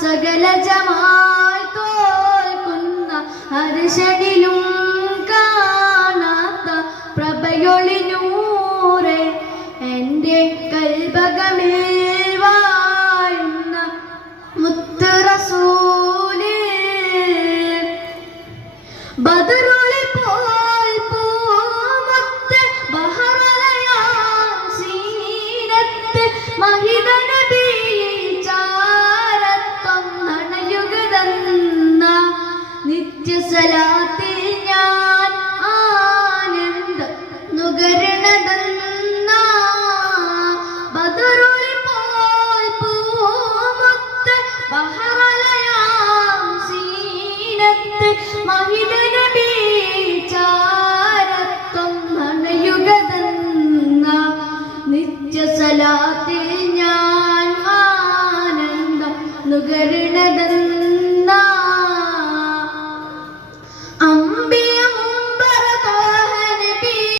സകല ജമാൽ തോൽക്കുന്ന ഹർഷനിലും കാണാത്ത പ്രഭയൊളിനൂറെ എൻ്റെ കൽബകമേ വാഴുന്ന മുത്ത് റസൂലേ ബദറുളി പോൽ പൂമുത്ത് ബഹറലയാം സീനത്ത് മഹിത നബി ചാരത്തൊന്നണയുകതന്ന നിത്യസലാത്തിൽ ഞാൻ ആനന്ദം നുകരണതെന്ന ബദറുളി പോൽ പൂമുത്ത് ബഹറലയാം സീനത്ത് മഹിത നബി ചാരത്തൊന്നണയുകതന്ന നിത്യസലാത്തിൽ ഞാൻ ആനന്ദം നുകരണതെന്ന